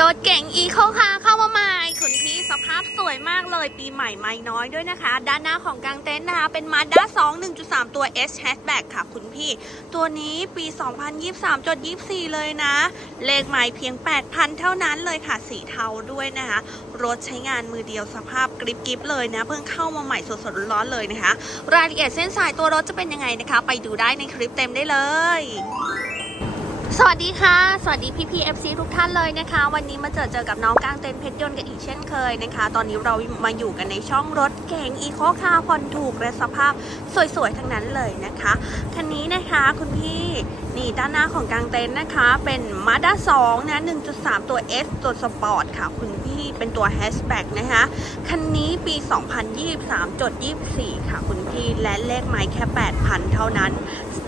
รถเก๋งอีโคคาเข้ามาใหม่คุณพี่สภาพสวยมากเลยปีใหม่ไม่น้อยด้วยนะคะ ด้านหน้าของกลางเต็นท์นะคะ เป็นมาด้า2 1.3 ตัว S hatchback ค่ะคุณพี่ ตัวนี้ปี 2023.24 เลยนะ เลขใหม่เพียง 8,000 เท่านั้นเลยค่ะ สีเทาด้วยนะคะ รถใช้งานมือเดียวสภาพกริบกิบเลยนะ เพิ่งเข้ามาใหม่สดๆร้อนเลยนะคะ รายละเอียดเส้นสายตัวรถจะเป็นยังไงนะคะ ไปดูได้ในคลิปเต็มได้เลย สวัสดีค่ะ สวัสดีพี่พีเอฟซีทุกท่านเลยนะคะ วันนี้มาเจอเจอกับน้องกลางเต็นเพชรยนต์กันอีกเช่นเคยนะคะ ตอนนี้เรามาอยู่กันในช่องรถเก๋งอีโคคาร์ผ่อนถูกและสภาพสวยๆ ทั้งนั้นเลยนะคะคันนี้นะคะคุณพี่นี่ด้านหน้าของกลางเต็นนะคะ เป็นมาด้าสองนะ 1.3 ตัว S ตัวสปอร์ตค่ะคุณพี่ เป็นตัวแฮชแบ็กนะคะคันนี้ปี 2023.24 ค่ะคุณพี่ และเลขไม้แค่ 8,000 เท่านั้น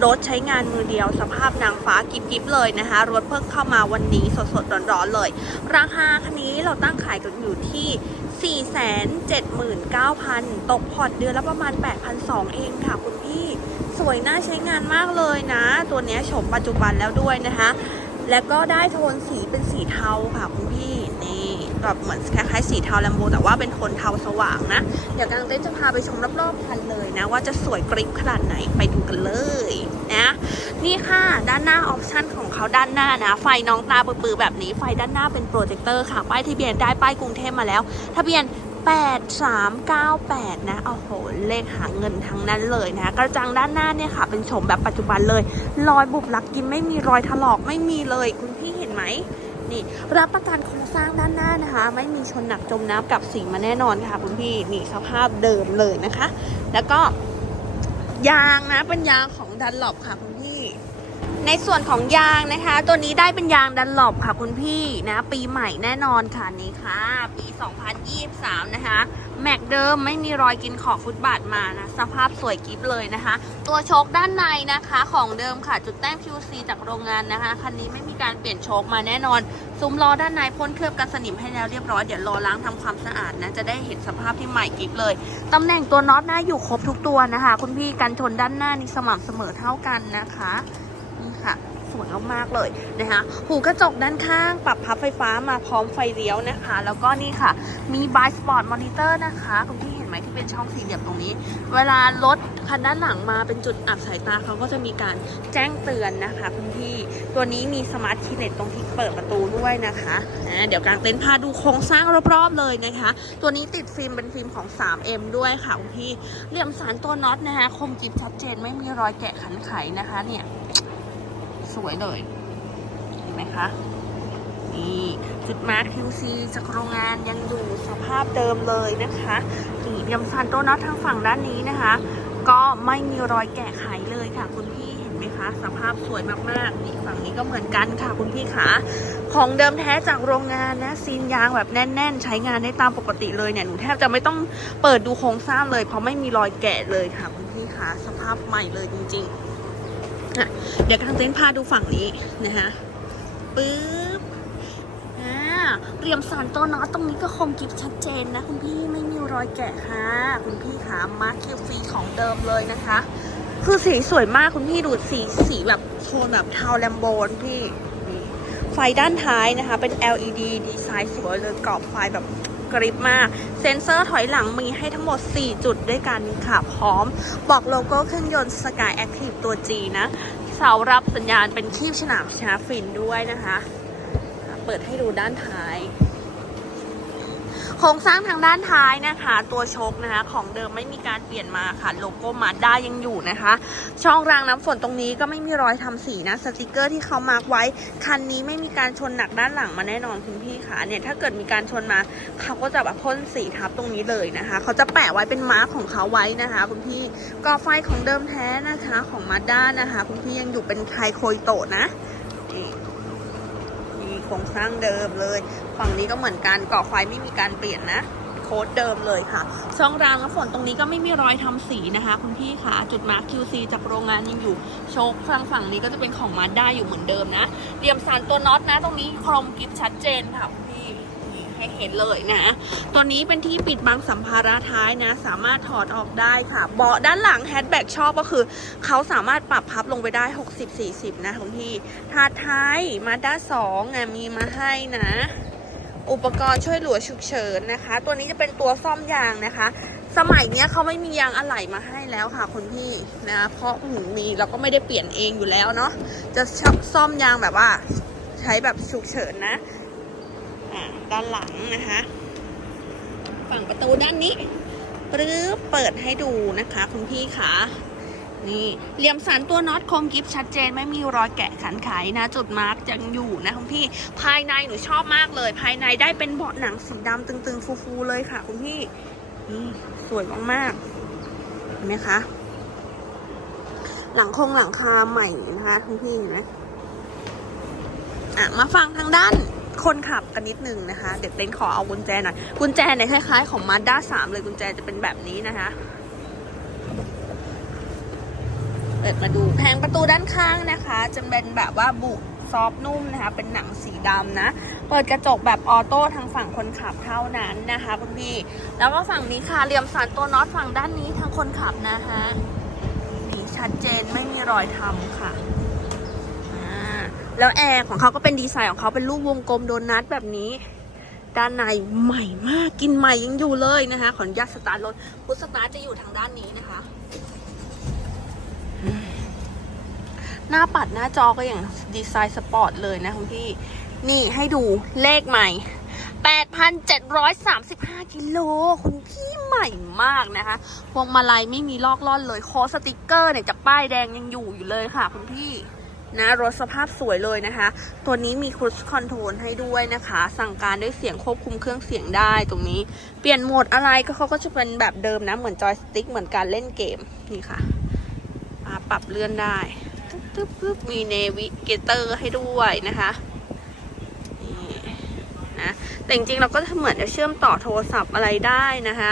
รถใช้งานมือเดียวสภาพนางฟ้ากิบกิบเลยนะคะ รถเพิ่งเข้ามาวันนี้สดๆร้อนๆเลย ราคาคันนี้เราตั้งขายกันอยู่ที่ 479,000 ตกผ่อนเดือนละประมาณ 8,200 เองค่ะคุณพี่สวยน่าใช้งานมากเลยนะ ตัวเนี้ยโฉมปัจจุบันแล้วด้วยนะคะ แล้วก็ได้โทนสีเป็นสีเทาค่ะคุณพี่ แบบเหมือนคล้ายๆสีเทาแลมโบแต่ว่าเป็นโทนเทาสว่างนะ เดี๋ยวกางเต้นจะพาไปชมรอบๆคันเลยนะ ว่าจะสวยกริบขนาดไหนไปดูกันเลยนะนี่ค่ะด้านหน้าออปชั่นของเขาด้านหน้านะ ไฟน้องตาปือๆแบบนี้ไฟด้านหน้าเป็นโปรเจคเตอร์ค่ะป้ายทะเบียนได้ป้ายกรุงเทพมาแล้ว ทะเบียน8398 นะโอ้โห เลขหาเงินทั้งนั้นเลยนะ กระจังด้านหน้าเนี่ยค่ะ เป็นโฉมแบบปัจจุบันเลย รอยบุบลักกินไม่มีรอยถลอกไม่มีเลย คุณพี่เห็นไหม นี่รับประกันโครงสร้างด้านหน้านะคะ ไม่มีชนหนักจมน้ำกับสีมาแน่นอนค่ะคุณพี่นี่สภาพเดิมเลยนะคะ แล้วก็ยางนะเป็นยางของดันหลบค่ะคุณพี่ ในส่วนของยางนะคะ ตัวนี้ได้เป็นยางดันหลบค่ะคุณพี่นะ ปีใหม่แน่นอนค่ะนี่ค่ะ ปี 2023 นะคะ แม็กเดิมไม่มีรอยกินขอบฟุตบาทมานะ สภาพสวยกิฟเลยนะคะ ตัวโชคด้านในนะคะของเดิมค่ะ จุดแต้ม QC จากโรงงานนะคะ คันนี้ไม่มีการเปลี่ยนโชคมาแน่นอน ซุ้มล้อด้านในพ่นเคลือบกันสนิมให้แล้วเรียบร้อย เดี๋ยวรอล้างทำความสะอาดนะ จะได้เห็นสภาพที่ใหม่กิฟเลยตำแหน่งตัวน็อตหนะอยู่ครบทุกตัวนะคะ คุณพี่กันชนด้านหน้านี่สม่ำเสมอเท่ากันนะคะ สวยมากๆเลยนะคะหูกระจกด้านข้าง ปรับพับไฟฟ้ามาพร้อมไฟเลี้ยวนะคะ แล้วก็นี่ค่ะ มีบายสปอร์ตมอนิเตอร์นะคะคุณพี่เห็นไหมที่เป็นช่องสี่เหลี่ยมตรงนี้ เวลารถคันด้านหลังมาเป็นจุดอับสายตาเขาก็จะมีการแจ้งเตือนนะคะคุณพี่ตัวนี้มีสมาร์ทคีย์เลตตรงที่เปิดประตูด้วยนะคะนะเดี๋ยวกางเต็นท์พาดูโครงสร้างรอบๆเลยนะคะ ตัวนี้ติดฟิล์มเป็นฟิล์มของ 3M ด้วยค่ะคุณพี่เหลี่ยมสารตัวน็อตนะคะคมกริบชัดเจนไม่มีรอยแกะขันไขนะคะเนี่ย สวยเลยเห็นไหมคะ นี่จุดมาร์ค QC จากโรงงานยังอยู่สภาพเดิมเลยนะคะนี่เหลี่ยมสารตัวน็อตทางฝั่งด้านนี้นะคะ ก็ไม่มีรอยแกะไขเลยค่ะคุณพี่เห็นไหมคะ สภาพสวยมากๆนี่ฝั่งนี้ก็เหมือนกันค่ะคุณพี่คะของเดิมแท้จากโรงงานนะซีนยางแบบแน่น ๆ ใช้งานได้ตามปกติเลยเนี่ยหนูแทบจะไม่ต้องเปิดดูโครงสร้างเลย เพราะไม่มีรอยแกะเลยค่ะคุณพี่คะสภาพใหม่เลยจริง ๆ อะเดี๋ยวกางเต็นท์พาดูฝั่งนี้นะคะปึ๊บอ่าเหลี่ยมสารตัวน็อตรงนี้ก็คมกริบชัดเจนนะคุณพี่ไม่มีรอยแกะค่ะ คุณพี่ขามาร์คคิวฟีของเดิมเลยนะคะ คือสีสวยมากคุณพี่ดูสีสีแบบโทนแบบเทาแลมโบนพี่ไฟด้านท้ายนะคะ เป็น LED ดีไซน์สวยเลยกรอบไฟแบบ กริบมาก เซ็นเซอร์ถอยหลังมีให้ทั้งหมด 4 จุดด้วยกันค่ะ พร้อม บอกโลโก้เครื่องยนต์ Sky Active ตัว G นะ เสารับสัญญาณเป็นคีบฉนามชาร์ฟินด้วยนะคะ เปิดให้ดูด้านท้าย โครงสร้างทางด้านท้ายนะคะ ตัวโชคนะคะ ของเดิมไม่มีการเปลี่ยนมาค่ะ โลโก้มาด้ายังอยู่นะคะ ช่องรางน้ำฝนตรงนี้ก็ไม่มีรอยทำสีนะสติกเกอร์ที่เขามาร์กไว้ คันนี้ไม่มีการชนหนักด้านหลังมาแน่นอนคุณพี่ค่ะเนี่ยถ้าเกิดมีการชนมาเขาก็จะแบบพ่นสีทับตรงนี้เลยนะคะ เขาจะแปะไว้เป็นมาร์กของเขาไว้นะคะ คุณพี่กอไฟของเดิมแท้นะคะของมาด้านะคะ คุณพี่ยังอยู่เป็นไคโคยโตะนะนี่ โครงสร้างเดิมเลย ฝั่งนี้ก็เหมือนกันก่อไฟไม่มีการเปลี่ยนนะโค้ดเดิมเลยค่ะ ช่องรางน้ำฝนตรงนี้ก็ไม่มีรอยทำสีนะคะ คุณพี่ค่ะจุดมาร์ค QC จากโรงงานยังอยู่ โชคฝั่งฝั่งนี้ก็จะเป็นของมาด้าอยู่เหมือนเดิมนะเตรียมสารตัวน็อตนะ ตรงนี้ครมกริบชัดเจนค่ะคุณ ให้เห็นเลยนะ ตัวนี้เป็นที่ปิดบังสัมภาระท้ายนะ สามารถถอดออกได้ค่ะ เบาะด้านหลังแฮชแบ็กชอบก็คือ เขาสามารถปรับพับลงไปได้ 60-40 นะคุณพี่ถาท้ายมาด้าสองอะมีมาให้นะอุปกรณ์ช่วยเหลือฉุกเฉินนะคะ ตัวนี้จะเป็นตัวซ่อมยางนะคะ สมัยนี้เขาไม่มียางอะไหล่มาให้แล้วค่ะคุณพี่นะ เพราะหืมมีเราก็ไม่ได้เปลี่ยนเองอยู่แล้วเนาะ จะซ่อมยางแบบว่า ใช้แบบฉุกเฉินนะ ด้านหลังนะคะ ฝั่งประตูด้านนี้ปรื้อเปิดให้ดูนะคะ คุณพี่คะนี่เหลี่ยมสันตัวน็อตคมกิฟชัดเจนไม่มีรอยแกะขันไขนะ จุดมาร์กยังอยู่นะคุณพี่ภายในหนูชอบมากเลย ภายในได้เป็นเบาะหนังสีดำตึงๆ ฟูๆเลยค่ะ คุณพี่นี่สวยมากๆเห็นไหมคะหลังคงหลังคาใหม่นะคะคุณพี่เห็นไหมอะมาฟังทางด้าน คนขับกันนิดนึงนะคะ เดี๋ยวเต้นขอเอากุญแจหน่อยกุญแจเนี่ยคล้ายๆของมาด้าสามเลยกุญแจจะเป็นแบบนี้นะคะเปิดมาดูแผงประตูด้านข้างนะคะ จะเป็นแบบว่าบุซอฟนุ่มนะคะ เป็นหนังสีดำนะ เปิดกระจกแบบออโต้ทางฝั่งคนขับเท่านั้นนะคะคุณพี่ แล้วก็ฝั่งนี้ค่ะเหลี่ยมสันตัวน็อตฝั่งด้านนี้ทางคนขับนะคะนี่ชัดเจนไม่มีรอยทำค่ะ แล้วแอร์ของเขาก็เป็นดีไซน์ของเขาเป็นรูปวงกลมโดนัทแบบนี้ ด้านในใหม่มากกินใหม่ยังอยู่เลยนะคะ ขออนุญาตสตาร์ทรถพุทสตาร์ทจะอยู่ทางด้านนี้นะคะ หน้าปัดหน้าจอก็อย่างดีไซน์สปอร์ตเลยนะคุณพี่ นี่ให้ดูเลขใหม่ 8,735 กิโลคุณพี่ใหม่มากนะคะพวงมาลัยไม่มีลอกล่อนเลย คอสติกเกอร์เนี่ยจากป้ายแดงยังอยู่อยู่เลยค่ะคุณพี่ นะรถสภาพสวยเลยนะคะ ตัวนี้มีครู i คอนโทรลให้ด้วยนะคะ สั่งการด้วยเสียงควบคุมเครื่องเสียงได้ตรงนี้ เปลี่ยนโหมดอะไรก็เขาก็จะเป็นแบบเดิมนะ เหมือนจอยสติ๊กเหมือนการเล่นเกมนี่ค่ะอ่าปรับเลื่อนได้ตึ๊บตึ๊บมีเนวิเกเตอร์ให้ด้วยนะคะ แต่จริงๆ เราก็เหมือนจะเชื่อมต่อโทรศัพท์อะไรได้นะคะ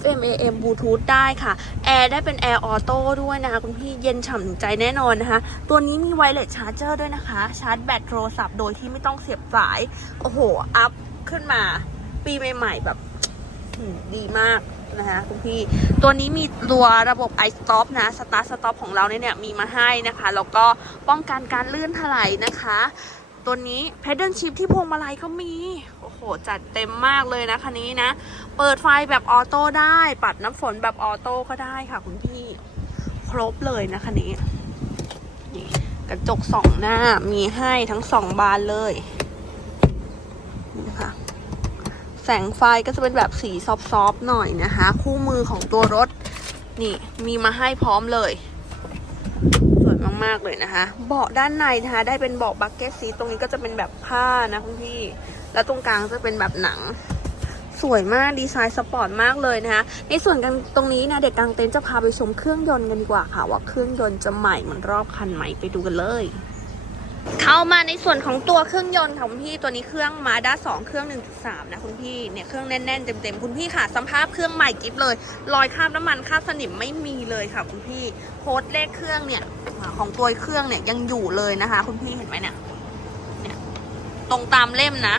FM AM Bluetooth ได้ค่ะ แอร์ได้เป็นแอร์ออโต้ด้วยนะคะคุณพี่เย็นฉ่ำถึงใจแน่นอนนะคะ ตัวนี้มีไวเลสชาร์จเจอร์ด้วยนะคะ ชาร์จแบตโทรศัพท์โดยที่ไม่ต้องเสียบสาย โอ้โห อัพขึ้นมา ปีใหม่ๆ แบบดีมากนะคะคุณพี่ ตัวนี้มีตัวระบบ iStop นะ Start Stop ของเราเนี่ยมีมาให้นะคะ แล้วก็ป้องกันการลื่นถลายนะคะ ตัวนี้ Pedal Shift ที่พวงมาลัยก็มี โอ้โห จัดเต็มมากเลยนะคันนี้นะ เปิดไฟแบบออโต้ได้ ปัดน้ำฝนแบบออโต้ก็ได้ค่ะคุณพี่ ครบเลยนะคันนี้ นี่กระจกสองหน้ามีให้ทั้งสองบานเลยนี่นะคะแสงไฟก็จะเป็นแบบสีซอฟๆหน่อยนะคะ คู่มือของตัวรถ นี่มีมาให้พร้อมเลยสวย มาก ๆ เลยนะคะ เบาะด้านในนะคะ ได้เป็นเบาะบักเก็ตซีตรงนี้ก็จะเป็นแบบผ้านะคุณพี่ แล้วตรงกลางจะเป็นแบบหนัง สวยมากดีไซน์สปอร์ตมากเลยนะคะ ในส่วนกันตรงนี้นะเด็กกลางเต็นท์จะพาไปชมเครื่องยนต์กันดีกว่าค่ะ ว่าเครื่องยนต์จะใหม่เหมือนรอบคันใหม่ไปดูกันเลย เข้ามาในส่วนของตัวเครื่องยนต์ค่ะคุณพี่ตัวนี้เครื่องมาด้า2เครื่อง 1.3 นะคุณพี่เนี่ยเครื่องแน่นๆเต็มๆคุณพี่ค่ะสภาพเครื่องใหม่กิฟเลยรอยคราบน้ำมันคราบสนิมไม่มีเลยค่ะคุณพี่โค้ดเลขเครื่องเนี่ยของตัวเครื่องเนี่ยยังอยู่เลยนะคะ คุณพี่เห็นไหมเนี่ยเนี่ยตรงตามเล่มนะ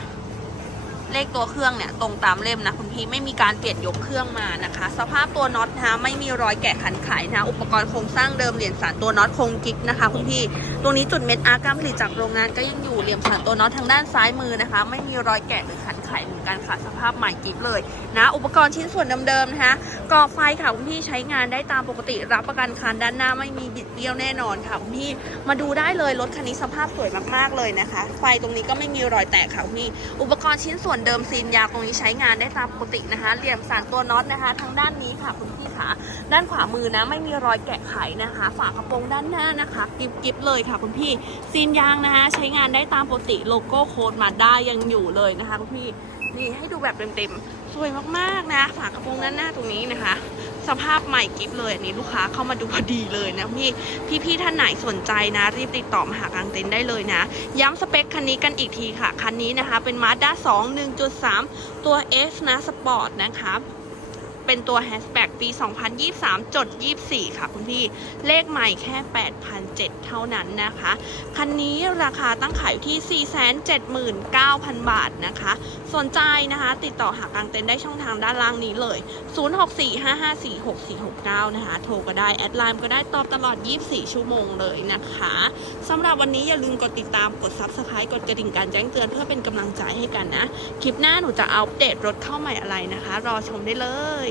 เลขตัวเครื่องเนี่ยตรงตามเล่มนะคุณพี่ไม่มีการเปลี่ยนยกเครื่องมานะคะ สภาพตัวน็อตนะคะไม่มีรอยแกะขันไขนะคะอุปกรณ์โครงสร้างเดิมเหรียญสารตัวน็อตคงกิ๊กนะคะคุณพี่ตรงนี้จุดเม็ดอาร์การผลิตจากโรงงานก็ยังอยู่เหลี่ยมสารตัวน็อตทางด้านซ้ายมือนะคะ ไม่มีรอยแกะหรือขัน ไขเหมือนกันค่ะสภาพใหม่กิฟเลยนะ อุปกรณ์ชิ้นส่วนเดิมๆนะคะกรอบไฟค่ะคุณพี่ใช้งานได้ตามปกติรับประกันคันด้านหน้าไม่มีบิดเบี้ยวแน่นอนค่ะคุณพี่มาดูได้เลยรถคันนี้สภาพสวยมากๆเลยนะคะ ไฟตรงนี้ก็ไม่มีรอยแตกค่ะคุณพี่อุปกรณ์ชิ้นส่วนเดิมซีนยางตรงนี้ใช้งานได้ตามปกตินะคะเหลี่ยมสารตัวน็อตนะคะ ทางด้านนี้ค่ะคุณพี่ขาด้านขวามือนะไม่มีรอยแกะไขนะคะ ฝากระโปรงด้านหน้านะคะกิบกิบเลยค่ะคุณพี่ซีนยางนะคะ ใช้งานได้ตามปกติโลโก้โค้ดมาได้ยังอยู่เลยนะคะคุณพี่ นี่ให้ดูแบบเต็มๆ สวยมากๆนะ ฝากระโปรงด้านหน้าตรงนี้นะคะ สภาพใหม่กิฟเลยอันนี้ลูกค้าเข้ามาดูพอดีเลยนะพี่ พี่ๆท่านไหนสนใจนะ รีบติดต่อมาหากางเต็นท์ได้เลยนะ ย้ำสเปคคันนี้กันอีกทีค่ะ คันนี้นะคะเป็น Mazda 2 1.3 ตัว S นะสปอร์ตนะคะ เป็นตัวแฮชแบ็กปี 2023 จด 24 ค่ะคุณพี่ เลขใหม่แค่8,700เท่านั้นนะคะ คันนี้ราคาตั้งขายอยู่ที่ 479,000 บาทนะคะ สนใจนะคะ ติดต่อหากางเต็นท์ได้ช่องทางด้านล่างนี้เลย 0645546469 นะคะ โทรก็ได้ แอดไลน์ก็ได้ตอบตลอด 24 ชั่วโมงเลยนะคะสำหรับวันนี้อย่าลืมกดติดตามกด Subscribe กดกระดิ่งการแจ้งเตือนเพื่อเป็นกำลังใจให้กันนะ คลิปหน้าหนูจะอัปเดตรถเข้าใหม่อะไรนะคะ รอชมได้เลย